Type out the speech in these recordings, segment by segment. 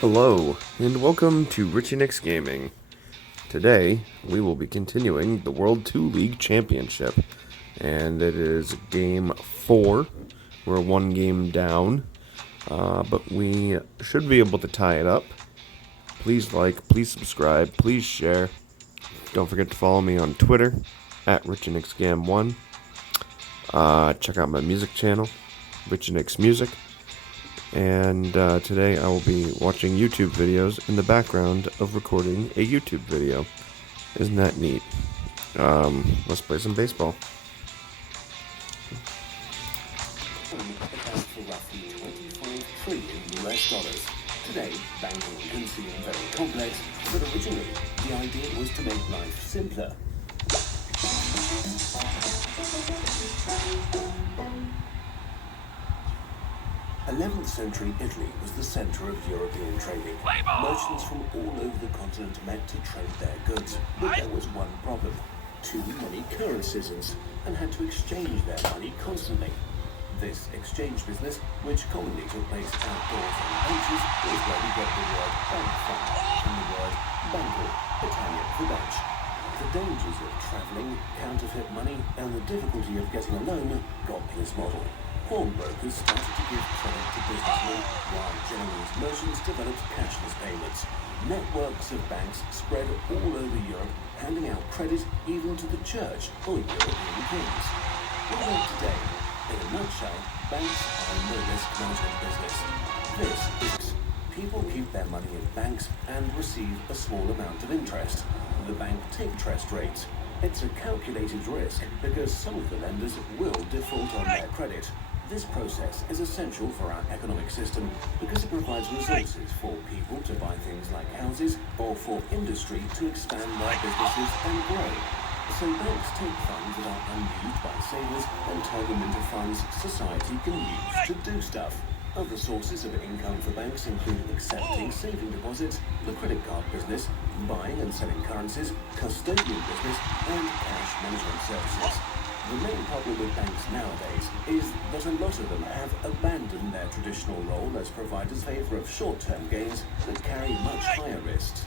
Hello, and welcome to Rich and X Gaming. Today, we will be continuing the World 2 League Championship, and it is game 4. We're one game down, but we should be able to tie it up. Please like, please subscribe, please share. Don't forget to follow me on Twitter, at RichandXGam1. Check out my music channel, Rich and X Music. And today I will be watching YouTube videos in the background of recording a YouTube video. Isn't that neat? Let's play some baseball. Accounts for roughly $25 trillion US. Today, banking can seem very complex, but originally, the idea was to make life simpler. 11th century Italy was the center of European trading. Merchants from all over the continent met to trade their goods, but there was one problem. Too many currencies and had to exchange their money constantly. This exchange business, which commonly took place outdoors on benches, is where we get the word bank from the word banco, Italian for bench. The dangers of traveling, counterfeit money, and the difficulty of getting a loan got this model. Pawnbrokers started to give credit to businessmen, while Genoese merchants developed cashless payments. Networks of banks spread all over Europe, handing out credit even to the church or European kings. What about today? In a nutshell, banks are a no-risk management business. This is people keep their money in banks and receive a small amount of interest. The bank take interest rates. It's a calculated risk because some of the lenders will default on their credit. This process is essential for our economic system because it provides resources for people to buy things like houses or for industry to expand their businesses and grow. So banks take funds that are unused by savers and turn them into funds society can use to do stuff. Other sources of income for banks include accepting saving deposits, the credit card business, buying and selling currencies, custodian business, and cash management services. The main problem with banks nowadays is that a lot of them have abandoned their traditional role as providers in favor of short-term gains that carry much higher risks.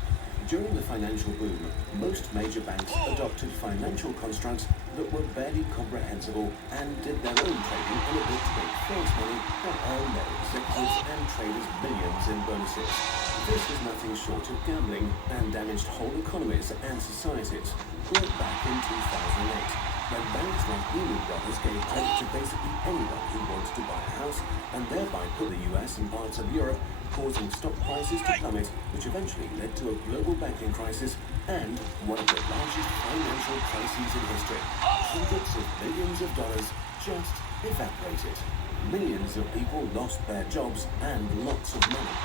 During the financial boom, most major banks adopted financial constructs that were barely comprehensible and did their own trading in a bid to make false money and earn their executives and traders millions in bonuses. This was nothing short of gambling and damaged whole economies and societies. Brought back in 2008. When banks like Lehman Brothers gave credit to basically anyone who wanted to buy a house and thereby put the US and parts of Europe, causing stock prices to plummet, which eventually led to a global banking crisis and one of the largest financial crises in history. Hundreds of billions of dollars just evaporated. Millions of people lost their jobs and lots of money.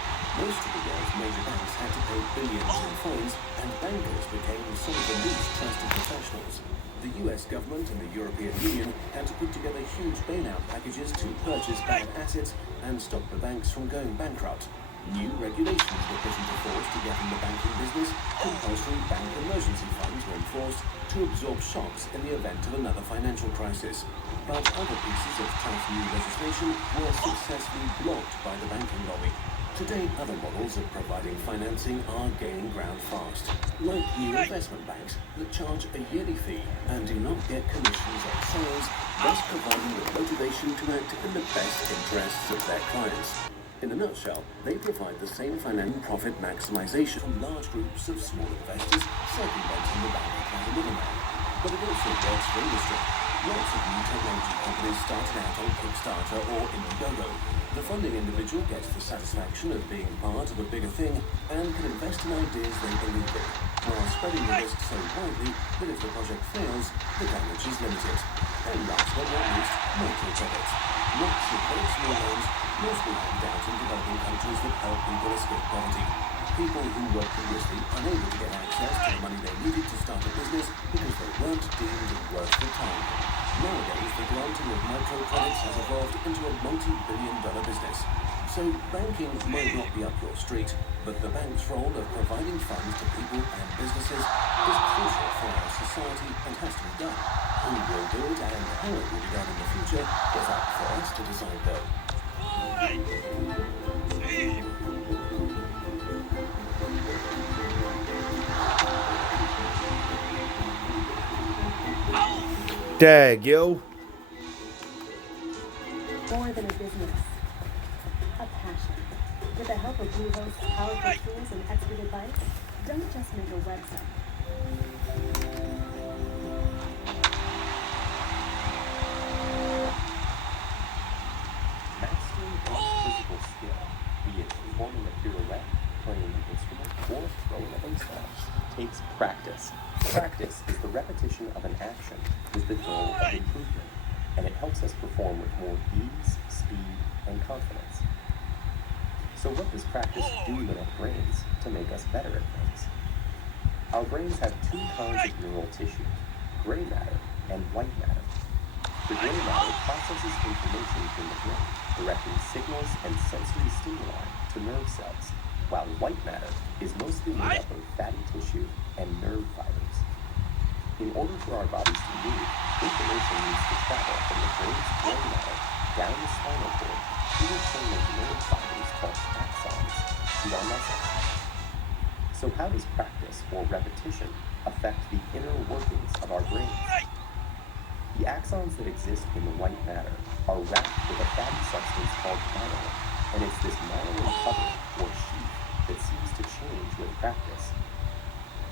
Most of the world's major banks had to pay billions in fines, and bankers became some of the least trusted professionals. The US government and the European Union had to put together huge bailout packages to purchase bad assets and stop the banks from going bankrupt. New regulations were put into force to govern the banking business. Compulsory bank emergency funds were enforced to absorb shocks in the event of another financial crisis. But other pieces of tough new legislation were successfully blocked by the banking lobby. Today, other models of providing financing are gaining ground fast, like new investment banks that charge a yearly fee and do not get commissions on sales, thus providing the motivation to act in the best interests of their clients. In a nutshell, they provide the same financial profit maximization from large groups of small investors circumventing the bank as a middleman. But it also works for industry. Lots of new technology companies started out on Kickstarter or Indiegogo. The funding individual gets the satisfaction of being part of a bigger thing and can invest in ideas they believe in, while spreading the risk so widely that if the project fails, the damage is limited. And last but not least, microcredit. Lots of very small loans, mostly handed out in developing countries that help people escape poverty. People who were previously unable to get access to the money they needed to start a business because they weren't deemed worth the time. Nowadays, the granting of microcredits has evolved into a multi-billion-dollar business. So banking might not be up your street, but the bank's role of providing funds to people and businesses is crucial for our society and has to be done. Who will do it and how it will be done in the future is up for us to decide though. Dag, yo. More than a business, a passion. With the help of Bluehost's powerful tools and expert advice, don't just make a website. Mastering any physical skill, be it performing a pirouette, playing an instrument, or throwing a baseball, takes practice. Practice is the repetition of an action with the goal of improvement, and it helps us perform with more ease, speed, and confidence. So what does practice do in our brains to make us better at things? Our brains have two kinds of neural tissue, gray matter and white matter. The gray matter processes information from the brain, directing signals and sensory stimuli to nerve cells, while white matter is mostly made up of fatty tissue and nerve fibers. In order for our bodies to move, information needs to travel from the brain's gray matter down the spinal cord through a chain of nerve fibers called axons to our muscles. So how does practice or repetition affect the inner workings of our brains? The axons that exist in the white matter are wrapped with a fatty substance called myelin, and it's this myelin cover or sheath that seems to change with practice.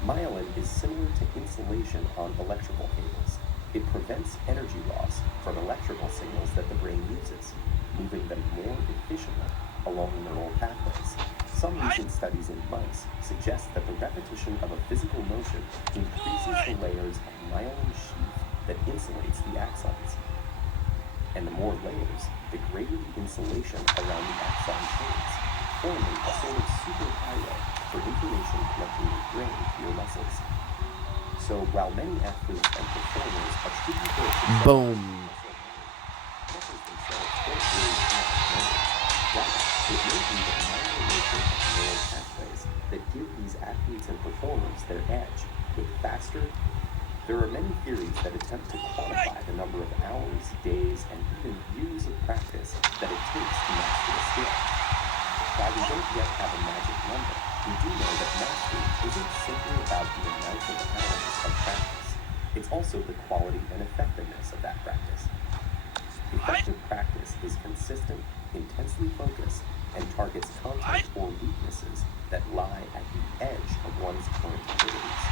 Myelin is similar to insulation on electrical cables. It prevents energy loss from electrical signals that the brain uses, moving them more efficiently along neural pathways. Some recent studies in mice suggest that the repetition of a physical motion increases the layers of myelin sheath that insulates the axons. And the more layers, the greater the insulation around the axon chains, forming a sort of superhighway for information connecting your brain to your muscles. So while many athletes and performers attribute their success Boom. muscles themselves don't really have memories. Rather, it may be the myelinating of neural pathways that give these athletes and performers their edge with faster. There are many theories that attempt to quantify the number of hours, days, and even years of practice that it takes to master a skill. While we don't yet have a magic number, we do know that mastery isn't simply about the amount of hours of practice. It's also the quality and effectiveness of that practice. Effective practice is consistent, intensely focused, and targets content or weaknesses that lie at the edge of one's current abilities.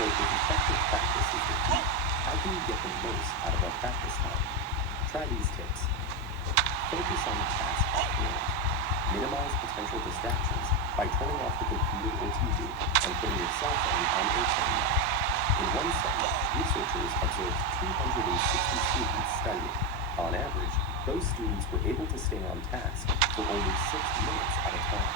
So if effective practice is the key, how can we get the most out of our practice time? Try these tips. Focus on the task at hand. Minimize potential distractions by turning off the computer or TV and putting your cell phone on airplane mode. In one study, researchers observed 260 students studying. On average, those students were able to stay on task for only 6 minutes at a time.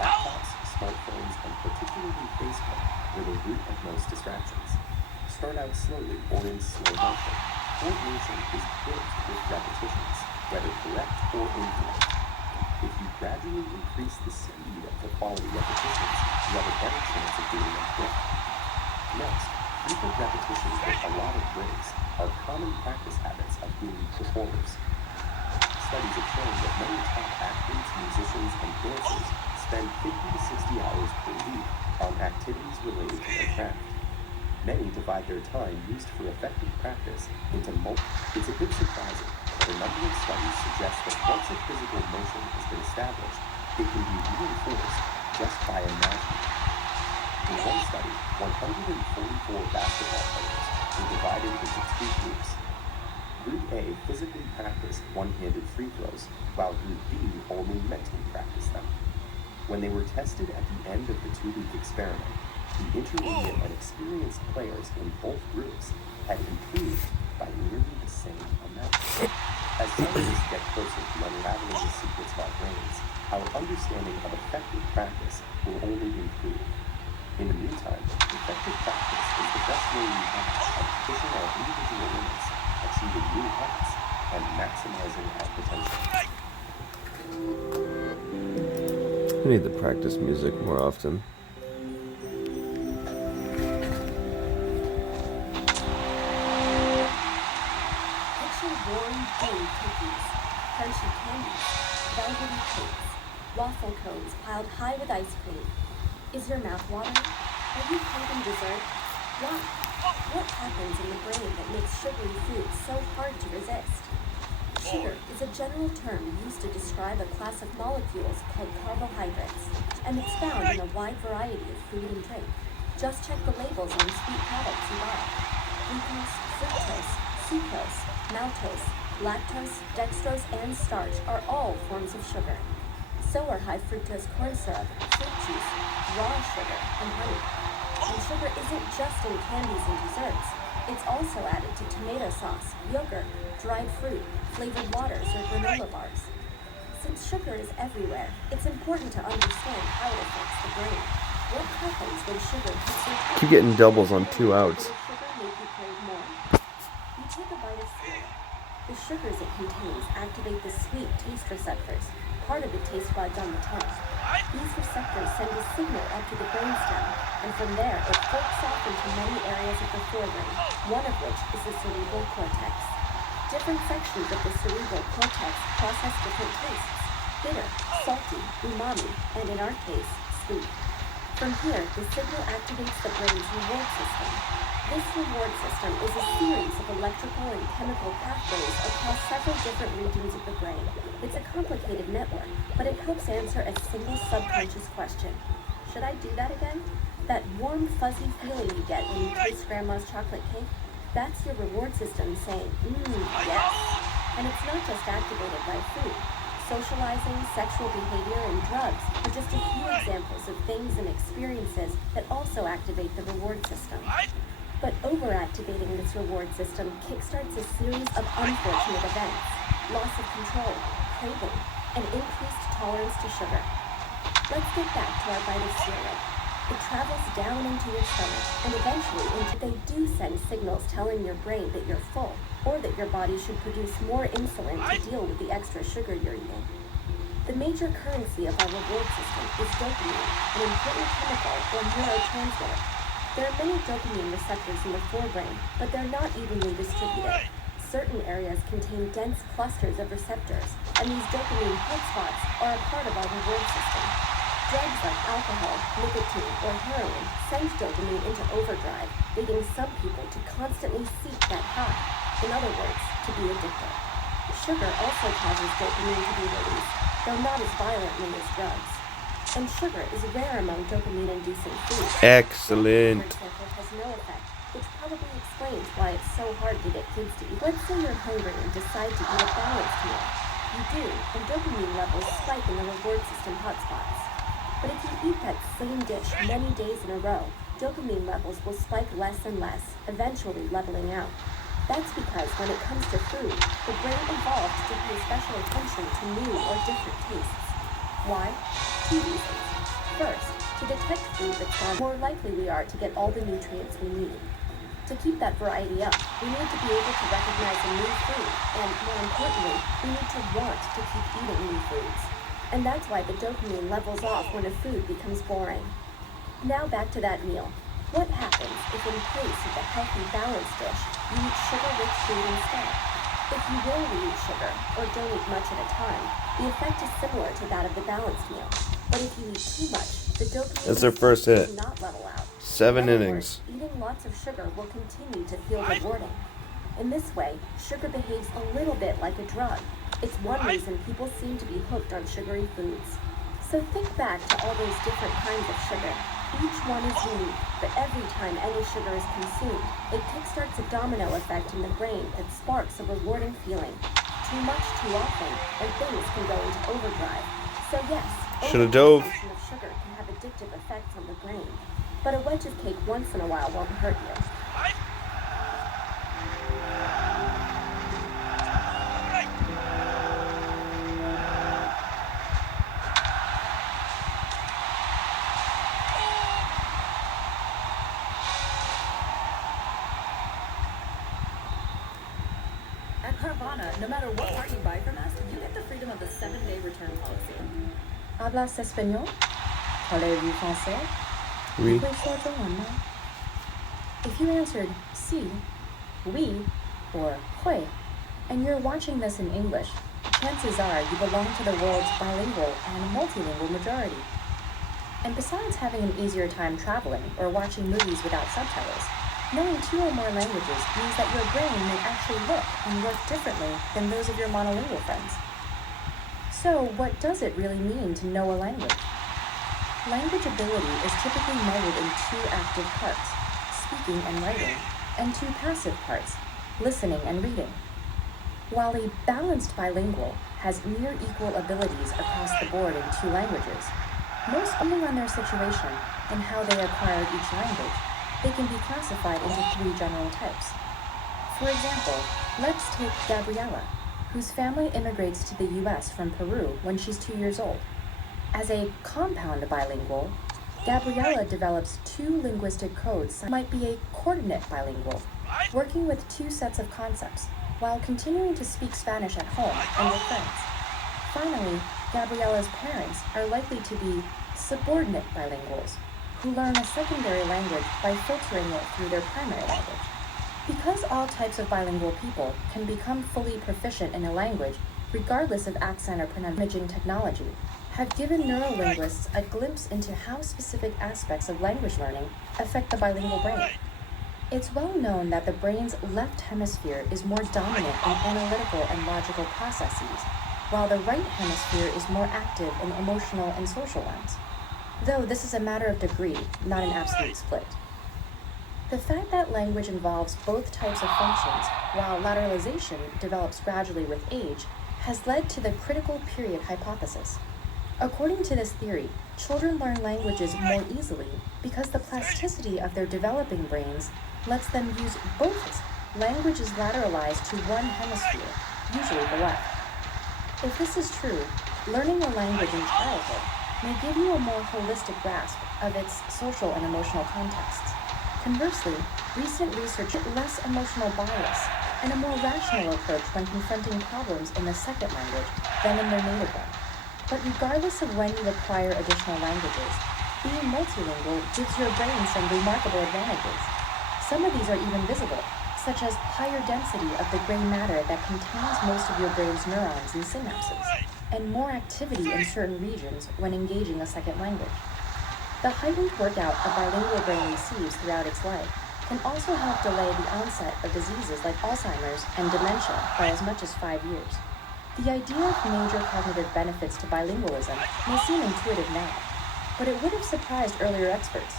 Laptops, smartphones, and particularly Facebook were the root of most distractions. Start out slowly or in slow motion. Coordination is built with repetitions, whether correct or incorrect. If you gradually increase the speed of the quality repetitions, you have a better chance of doing them quick. Next, frequent repetitions with a lot of breaks are common practice habits of elite performers. Studies have shown that many top athletes, musicians, and dancers spend 50 to 60 hours per week on activities related to their craft. Many divide their time used for effective practice into multiple. It's a bit surprising, but a number of studies suggest that once a physical motion has been established, it can be reinforced just by imagining. In one study, 144 basketball players were divided into two groups. Group A physically practiced one-handed free throws, while Group B only mentally practiced them. When they were tested at the end of the 2-week experiment, the intermediate and experienced players in both groups had improved by nearly the same amount. As scientists get closer to unraveling the secrets of our brains, our understanding of effective practice will only improve. In the meantime, effective practice is the best way we have of pushing our individual limits, achieving new heights, and maximizing our potential. I need to practice music more often. Picture warm, gooey cookies, crunchy candies, velvety cakes, waffle cones piled high with ice cream. Is your mouth watering? Are you craving dessert? Why? What happens in the brain that makes sugary foods so hard to resist? Sugar is a general term used to describe a class of molecules called carbohydrates, and it's found in a wide variety of food and drink. Just check the labels on sweet products you buy. Glucose, fructose, sucrose, maltose, lactose, dextrose, and starch are all forms of sugar. So are high fructose corn syrup, fruit juice, raw sugar, and honey. And sugar isn't just in candies and desserts. It's also added to tomato sauce, yogurt, dried fruit, flavored waters, or granola bars. Since sugar is everywhere, it's important to understand how it affects the brain. What happens when sugar hits your tongue? Keep getting doubles on 2 outs. Does sugar make you crave more? You take a bite of cereal. The sugars it contains activate the sweet taste receptors, part of the taste buds on the tongue. These receptors send a signal up to the brainstem, and from there it forks off into many areas of the forebrain, one of which is the cerebral cortex. Different sections of the cerebral cortex process different tastes: bitter, salty, umami, and in our case, sweet. From here, the signal activates the brain's reward system. This reward system is a series of electrical and chemical pathways across several different regions of the brain. It's a complicated network, but it helps answer a single subconscious question. Should I do that again? That warm, fuzzy feeling you get when you taste Grandma's chocolate cake? That's your reward system saying, yes. And it's not just activated by food. Socializing, sexual behavior, and drugs are just a few examples of things and experiences that also activate the reward system. But overactivating this reward system kickstarts a series of unfortunate events: loss of control, craving, and increased tolerance to sugar. Let's get back to our bite of cereal. It travels down into your stomach, and eventually they do send signals telling your brain that you're full, or that your body should produce more insulin to deal with the extra sugar you're eating. The major currency of our reward system is dopamine, an important chemical or neurotransmitter. There are many dopamine receptors in the forebrain, but they're not evenly distributed. Certain areas contain dense clusters of receptors, and these dopamine hotspots are a part of our reward system. Drugs like alcohol, nicotine, or heroin send dopamine into overdrive, leading some people to constantly seek that high. In other words, to be addicted. Sugar also causes dopamine to be released, though not as violently as drugs. And sugar is rare among dopamine-inducing foods. Excellent. For example, has no effect, which probably explains why it's so hard to get kids to eat. Let's say you're hungry and decide to eat a balanced meal. You do, and dopamine levels spike in the reward system hotspots. But if you eat that same dish many days in a row, dopamine levels will spike less and less, eventually leveling out. That's because when it comes to food, the brain evolved to pay special attention to new or different tastes. Why? 2 reasons. First, to detect food that's gone, more likely we are to get all the nutrients we need. To keep that variety up, we need to be able to recognize a new food, and more importantly, we need to want to keep eating new foods. And that's why the dopamine levels off when a food becomes boring. Now back to that meal. What happens if in place of the healthy, balanced dish, you eat sugar-rich food instead? If you rarely eat sugar, or don't eat much at a time, the effect is similar to that of the balanced meal. But if you eat too much, the dopamine That's their first hit. does not level out. 7 In other innings. words, eating lots of sugar will continue to feel rewarding. In this way, sugar behaves a little bit like a drug. It's one reason people seem to be hooked on sugary foods. So think back to all those different kinds of sugar. Each one is unique, but every time any sugar is consumed, it kickstarts a domino effect in the brain that sparks a rewarding feeling. Too much too often, and things can go into overdrive. So yes, Shoulda dove. overconsumption of sugar can have addictive effects on the brain. But a wedge of cake once in a while won't hurt you. At Carvana, no matter what car you buy from us, you get the freedom of a 7-day return policy. Hablas español? Parlez-vous français? Oui. 会说中文吗? If you answered sí, oui, or 会, and you're watching this in English, chances are you belong to the world's bilingual and multilingual majority. And besides having an easier time traveling or watching movies without subtitles, Knowing 2 or more languages means that your brain may actually look and work differently than those of your monolingual friends. So, what does it really mean to know a language? Language ability is typically measured in 2 active parts, speaking and writing, and 2 passive parts, listening and reading. While a balanced bilingual has near equal abilities across the board in 2 languages, most depending on their situation and how they acquired each language, they can be classified into 3 general types. For example, let's take Gabriella, whose family immigrates to the US from Peru when she's 2 years old. As a compound bilingual, Gabriella develops 2 linguistic codes that might be a coordinate bilingual, working with 2 sets of concepts, while continuing to speak Spanish at home and with friends. Finally, Gabriella's parents are likely to be subordinate bilinguals, who learn a secondary language by filtering it through their primary language. Because all types of bilingual people can become fully proficient in a language, regardless of accent or pronunciation technology, have given neurolinguists a glimpse into how specific aspects of language learning affect the bilingual brain. It's well known that the brain's left hemisphere is more dominant in analytical and logical processes, while the right hemisphere is more active in emotional and social ones. Though this is a matter of degree, not an absolute split. The fact that language involves both types of functions, while lateralization develops gradually with age, has led to the critical period hypothesis. According to this theory, children learn languages more easily because the plasticity of their developing brains lets them use both. Language is lateralized to one hemisphere, usually the left. If this is true, learning a language in childhood may give you a more holistic grasp of its social and emotional contexts. Conversely, recent research shows less emotional bias and a more rational approach when confronting problems in the second language than in their native one. But regardless of when you acquire additional languages, being multilingual gives your brain some remarkable advantages. Some of these are even visible, such as higher density of the gray matter that contains most of your brain's neurons and synapses, and more activity in certain regions when engaging a second language. The heightened workout a bilingual brain receives throughout its life can also help delay the onset of diseases like Alzheimer's and dementia by as much as 5 years. The idea of major cognitive benefits to bilingualism may seem intuitive now, but it would have surprised earlier experts.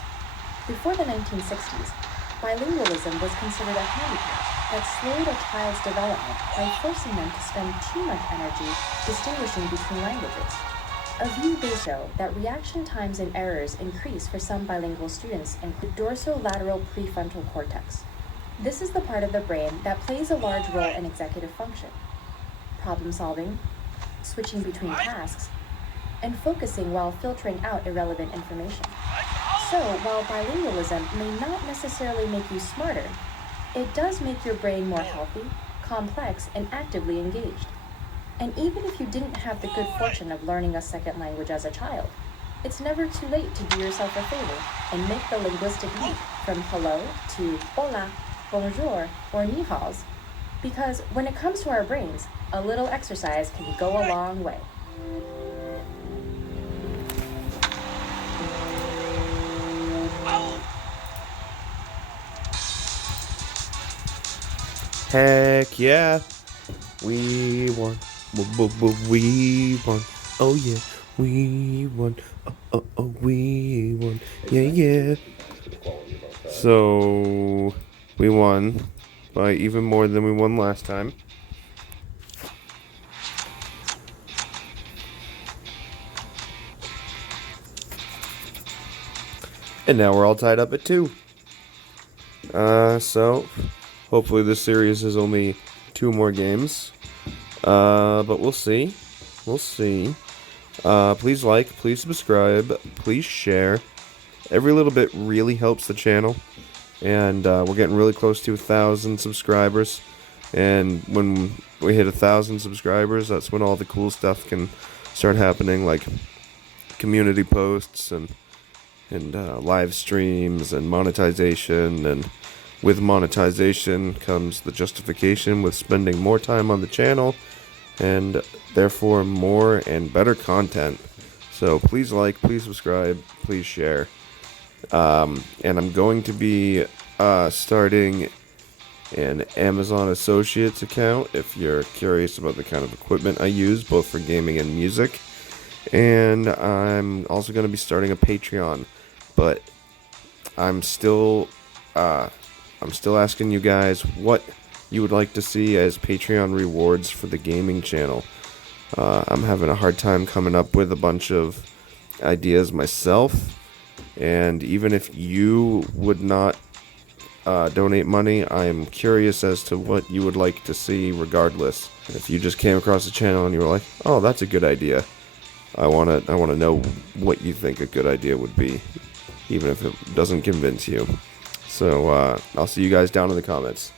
Before the 1960s, bilingualism was considered a handicap that slowed a child's development by forcing them to spend too much energy distinguishing between languages. A view they show that reaction times and errors increase for some bilingual students in the dorsolateral prefrontal cortex. This is the part of the brain that plays a large role in executive function, problem solving, switching between tasks, and focusing while filtering out irrelevant information. So, while bilingualism may not necessarily make you smarter, it does make your brain more healthy, complex, and actively engaged. And even if you didn't have the good fortune of learning a second language as a child, it's never too late to do yourself a favor and make the linguistic leap from hello to hola, bonjour, or ni haos, because when it comes to our brains, a little exercise can go a long way. Heck yeah. We won. We won. Oh yeah. We won. We won. Yeah. So, we won by even more than we won last time. And now we're all tied up at 2. So hopefully this series is only 2 more games. But we'll see. We'll see. Please like, please subscribe, please share. Every little bit really helps the channel. And we're getting really close to 1,000 subscribers. And when we hit 1,000 subscribers, that's when all the cool stuff can start happening, like community posts and live streams and monetization. And with monetization comes the justification with spending more time on the channel and therefore more and better content. So please like, please subscribe, please share. And I'm going to be starting an Amazon Associates account if you're curious about the kind of equipment I use, both for gaming and music. And I'm also going to be starting a Patreon, but I'm still asking you guys what you would like to see as Patreon rewards for the gaming channel. I'm having a hard time coming up with a bunch of ideas myself, and even if you would not donate money, I'm curious as to what you would like to see regardless. If you just came across the channel and you were like, oh, that's a good idea, I wanna know what you think a good idea would be, even if it doesn't convince you. So I'll see you guys down in the comments.